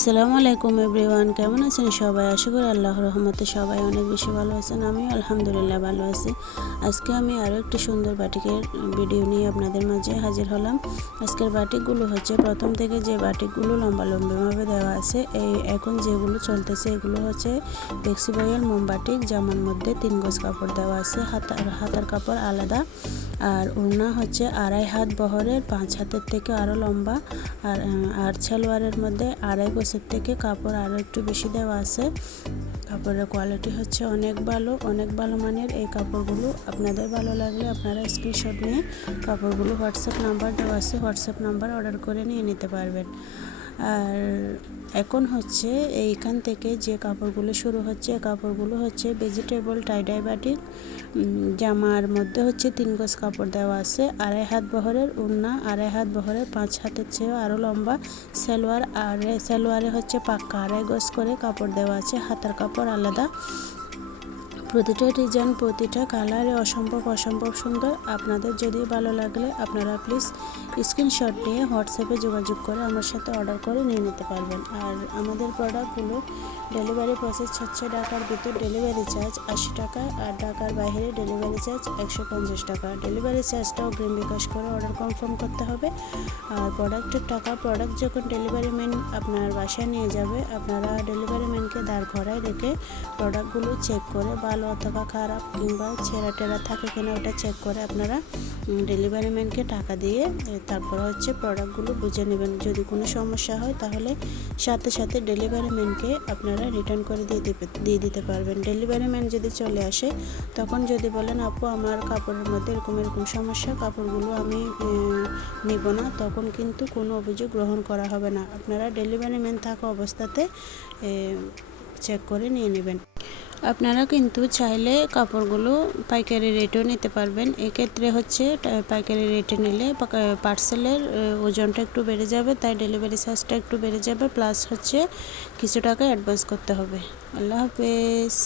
আসসালামু আলাইকুম এভরিওয়ান, কেমন আছেন সবাই? আশা করি আল্লাহর রহমতে সবাই অনেক বেশি ভালো আছেন। আমিও আলহামদুলিল্লাহ ভালো আছি। আজকে আমি আরও একটি সুন্দর বাটিকের ভিডিও নিয়ে আপনাদের মাঝে হাজির হলাম। আজকের বাটিকগুলো হচ্ছে প্রথম থেকে যে বাটিকগুলো লম্বা লম্বিভাবে দেওয়া আছে, এখন যেগুলো চলতেছে এগুলো হচ্ছে ফ্লেক্সিবয়েল মোম বাটিক। জামার মধ্যে 3 গজ কাপড় দেওয়া আছে, হাতার কাপড় আলাদা, আর ওড়না হচ্ছে 2.5 হাত বহরের, 5 হাতের থেকে আরও লম্বা, আর সালোয়ারের মধ্যে 2.5 গজের থেকে কাপড় আরও একটু বেশি দেওয়া আছে। কাপড়ের কোয়ালিটি হচ্ছে অনেক ভালো মানের। এই কাপড়গুলো আপনাদের ভালো লাগলে আপনারা স্ক্রিনশট নিয়ে কাপড়গুলো হোয়াটসঅ্যাপ নাম্বার দেওয়া আছে, হোয়াটসঅ্যাপ নাম্বার অর্ডার করে নিয়ে নিতে পারবেন। আর এখন হচ্ছে এইখান থেকে যে কাপড়গুলো শুরু হচ্ছে, কাপড়গুলো হচ্ছে ভেজিটেবল টাইডাই বাটিক। জামার মধ্যে হচ্ছে 3 গজ কাপড় দেওয়া আছে, 2.5 হাত বহরের ওড়না, 2.5 হাত বহরের, 5 হাতের চেয়েও আরও লম্বা সালোয়ার, আর সালোয়ারে হচ্ছে পাক্কা 2.5 গজ করে কাপড় দেওয়া আছে, হাতার কাপড় আলাদা। প্রতিটা ডিজাইন, প্রতিটা কালারে অসম্ভব সুন্দর। আপনাদের যদি ভালো লাগলে আপনারা প্লিজ স্ক্রিনশট নিয়ে হোয়াটসঅ্যাপে যোগাযোগ করে আমার সাথে অর্ডার করে নিয়ে নিতে পারবেন। আর আমাদের প্রোডাক্টগুলো ডেলিভারি প্রসেস হচ্ছে ঢাকার ভিতর ডেলিভারি চার্জ 80 টাকা, আর ঢাকার বাইরে ডেলিভারি চার্জ 150 টাকা। ডেলিভারি চার্জটাও অগ্রিম বিকাশ করে অর্ডার কনফার্ম করতে হবে। আর প্রোডাক্টের টাকা, প্রোডাক্ট যখন ডেলিভারি ম্যান আপনার বাসায় নিয়ে যাবে, আপনারা ডেলিভারি ম্যানকে দাঁড় করায় রেখে প্রোডাক্টগুলো চেক করে ভালো অথবা খারাপ কিংবা ছেঁড়া টেরা থাকে কিনা ওটা চেক করে আপনারা ডেলিভারি ম্যানকে টাকা দিয়ে তারপর হচ্ছে প্রোডাক্টগুলো বুঝে নেবেন। যদি কোনো সমস্যা হয় তাহলে সাথে ডেলিভারি ম্যানকে আপনারা রিটার্ন করে দিয়ে দিতে পারবেন। ডেলিভারি ম্যান যদি চলে আসে তখন যদি বলেন আপু আমার কাপড়ের মধ্যে এরকম সমস্যা, কাপড়গুলো আমি নিব না, তখন কিন্তু কোনো অভিযোগ গ্রহণ করা হবে না। আপনারা ডেলিভারি ম্যান থাকা অবস্থাতে চেক করে নিয়ে নেবেন। আপনারা কিন্তু চাইলে কাপড়গুলো পাইকারি রেটেও নিতে পারবেন। এক্ষেত্রে হচ্ছে পাইকারি রেটে নিলে পার্সেলের ওজনটা একটু বেড়ে যাবে, তাই ডেলিভারি চার্জটা একটু বেড়ে যাবে, প্লাস হচ্ছে কিছু টাকা অ্যাডভান্স করতে হবে। আল্লাহ হাফেজ।